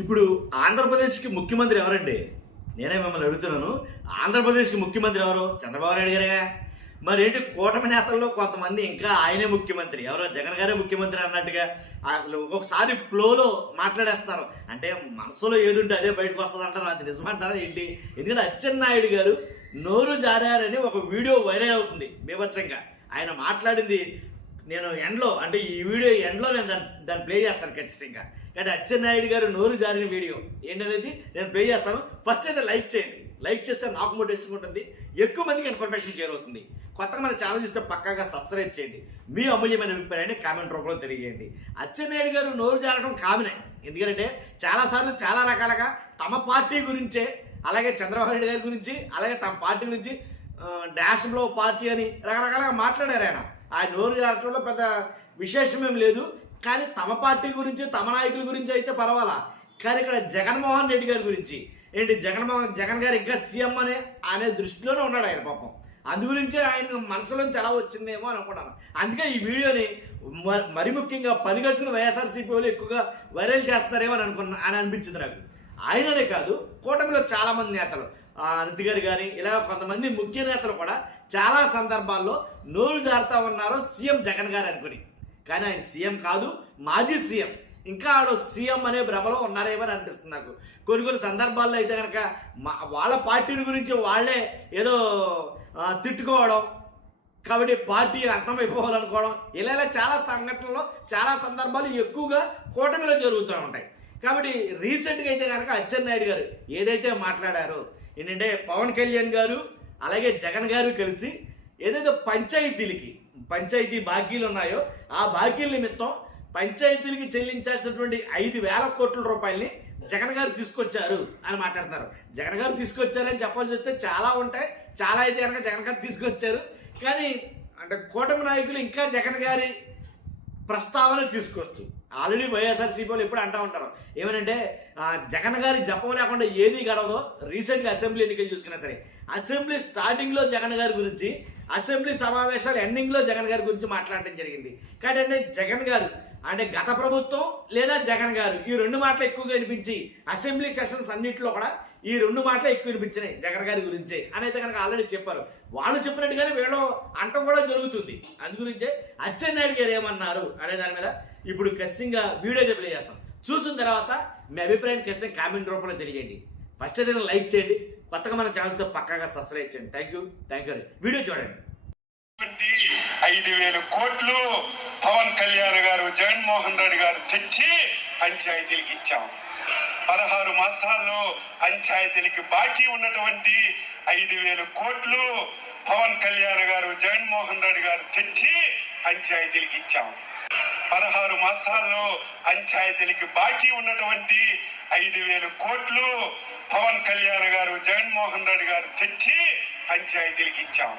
ఇప్పుడు ఆంధ్రప్రదేశ్కి ముఖ్యమంత్రి ఎవరండి? నేనే మిమ్మల్ని అడుగుతున్నాను. ఆంధ్రప్రదేశ్కి ముఖ్యమంత్రి ఎవరు? చంద్రబాబు నాయుడు గారే. మరి ఏంటి కూటమి నేతల్లో కొంతమంది ఇంకా ఆయనే ముఖ్యమంత్రి, ఎవరో జగన్ గారే ముఖ్యమంత్రి అన్నట్టుగా అసలు ఒక్కొక్కసారి ఫ్లోలో మాట్లాడేస్తున్నారు. అంటే మనసులో ఏదుంటే అదే బయటకు వస్తుంది అంటారు. అది నిజమంటారా ఏంటి? ఎందుకంటే అచ్చెన్నాయుడు గారు నోరు జారారని ఒక వీడియో వైరల్ అవుతుంది బీభత్సంగా. ఆయన మాట్లాడింది నేను ఎండ్లో, అంటే ఈ వీడియో ఎండ్లో నేను దాన్ని ప్లే చేస్తాను ఖచ్చితంగా. కానీ అచ్చెన్నాయుడు గారు నోరు జారిన వీడియో ఏంటనేది నేను ప్లే చేస్తాను. ఫస్ట్ అయితే లైక్ చేయండి. లైక్ చేస్తే నాకు మోటివేషన్ ఉంటుంది, ఎక్కువ మందికి ఇన్ఫర్మేషన్ షేర్ అవుతుంది. కొత్తగా మన ఛానల్ చూస్తే పక్కాగా సబ్స్క్రైబ్ చేయండి. మీ అమూల్యమైన అభిప్రాయాన్ని కామెంట్ రూపంలో తెలియజేయండి. అచ్చెన్నాయుడు గారు నోరు జారడం కామనే. ఎందుకంటే చాలాసార్లు చాలా రకాలుగా తమ పార్టీ గురించే, అలాగే చంద్రబాబు నాయుడు గారి గురించి, అలాగే తమ పార్టీ గురించి డాష్లో పార్టీ అని రకరకాలుగా మాట్లాడారు. ఆయన నోరు జారటంలో పెద్ద విశేషమేం లేదు. కానీ తమ పార్టీ గురించి, తమ నాయకుల గురించి అయితే పర్వాలా. కానీ ఇక్కడ జగన్మోహన్ రెడ్డి గారి గురించి ఏంటి, జగన్ గారు ఇంకా సీఎం అనే దృష్టిలోనే ఉన్నాడు ఆయన పాపం. అందు గురించే ఆయన మనసులోంచి ఎలా వచ్చిందేమో అని అనుకున్నాను. అందుకే ఈ వీడియోని మరి ముఖ్యంగా పనిగట్టుకుని వైఎస్ఆర్సీపీ వాళ్ళు ఎక్కువగా వైరల్ చేస్తున్నారేమో అని అనిపించింది నాకు. ఆయననే కాదు, కూటమిలో చాలామంది నేతలు, అనిత్ గారు కానీ ఇలా కొంతమంది ముఖ్య నేతలు కూడా చాలా సందర్భాల్లో నోరు జారుతా ఉన్నారు సీఎం జగన్ గారు అనుకుని. కానీ ఆయన సీఎం కాదు, మాజీ సీఎం. ఇంకా వాళ్ళు సీఎం అనే భ్రమలో ఉన్నారేమో అని అనిపిస్తుంది నాకు. కొన్ని సందర్భాల్లో అయితే కనుక వాళ్ళ పార్టీని గురించి వాళ్ళే ఏదో తిట్టుకోవడం, కాబట్టి పార్టీ అర్థమైపోవాలనుకోవడం, ఇలా చాలా సంఘటనలో చాలా సందర్భాలు ఎక్కువగా కూటమిలో జరుగుతూ ఉంటాయి. కాబట్టి రీసెంట్గా అయితే కనుక అచ్చెన్నాయుడు గారు ఏదైతే మాట్లాడారో ఏంటంటే పవన్ కళ్యాణ్ గారు అలాగే జగన్ గారు కలిసి ఏదైతే పంచాయతీ బాకీలు ఉన్నాయో ఆ బాకీల నిమిత్తం పంచాయతీలకి చెల్లించాల్సినటువంటి 5,000 కోట్ల రూపాయలని జగన్ గారు తీసుకొచ్చారు అని మాట్లాడుతున్నారు. జగన్ గారు తీసుకొచ్చారని చెప్పాల్సి వస్తే చాలా ఉంటాయి. చాలా అయితే కనుక జగన్ గారు తీసుకొచ్చారు. కానీ అంటే కూటమి నాయకులు ఇంకా జగన్ గారి ప్రస్తావన తీసుకొచ్చు. ఆల్రెడీ వైఎస్ఆర్సీపీ వాళ్ళు ఎప్పుడు అంటూ ఉంటారు ఏమనంటే జగన్ గారి జపం లేకుండా ఏది గడవదో. రీసెంట్గా అసెంబ్లీ ఎన్నికలు చూసుకున్నా సరే, అసెంబ్లీ స్టార్టింగ్లో జగన్ గారి గురించి, అసెంబ్లీ సమావేశాలు ఎండింగ్లో జగన్ గారి గురించి మాట్లాడడం జరిగింది. కానీ అంటే జగన్ గారు అంటే గత ప్రభుత్వం లేదా జగన్ గారు ఈ రెండు మాటలు ఎక్కువగా వినిపించి అసెంబ్లీ సెషన్స్ అన్నింటిలో కూడా ఈ రెండు మాటలు ఎక్కువ వినిపించినాయి జగన్ గారి గురించే అని అయితే కనుక ఆల్రెడీ చెప్పారు. వాళ్ళు చెప్పినట్టుగానే వీళ్ళు అంట కూడా జరుగుతుంది. అందుగురించే అచ్చెన్నాయుడు గారు ఏమన్నారు అనే దాని మీద ఇప్పుడు ఖచ్చితంగా వీడియో ప్లే చేస్తాం. చూసిన తర్వాత మీ అభిప్రాయం ఖచ్చితంగా కామెంట్ రూపంలో తెలియజేయండి. ఫస్ట్ అయితే లైక్ చేయండి, కొత్తగా మన ఛానల్స్తో పక్కాగా సబ్స్క్రైబ్ చేయండి. Thank you. వీడియో చూడండి. 5,000 కోట్లు పవన్ కళ్యాణ్ గారు, జగన్మోహన్ రెడ్డి గారు తెచ్చి పంచాయతీలకు ఇచ్చాం. 16 మాసాల్లో పంచాయతీలకి బాకీ ఉన్నటువంటి 5,000 కోట్లు పవన్ కళ్యాణ్ గారు, జగన్మోహన్ రెడ్డి గారు తెచ్చి పంచాయతీలకి ఇచ్చాం. 16 మాసాల్లో పంచాయతీలకి బాకీ ఉన్నటువంటి 5,000 కోట్లు పవన్ కళ్యాణ్ గారు, జగన్మోహన్ రెడ్డి గారు తెచ్చి పంచాయతీలకి ఇచ్చాం.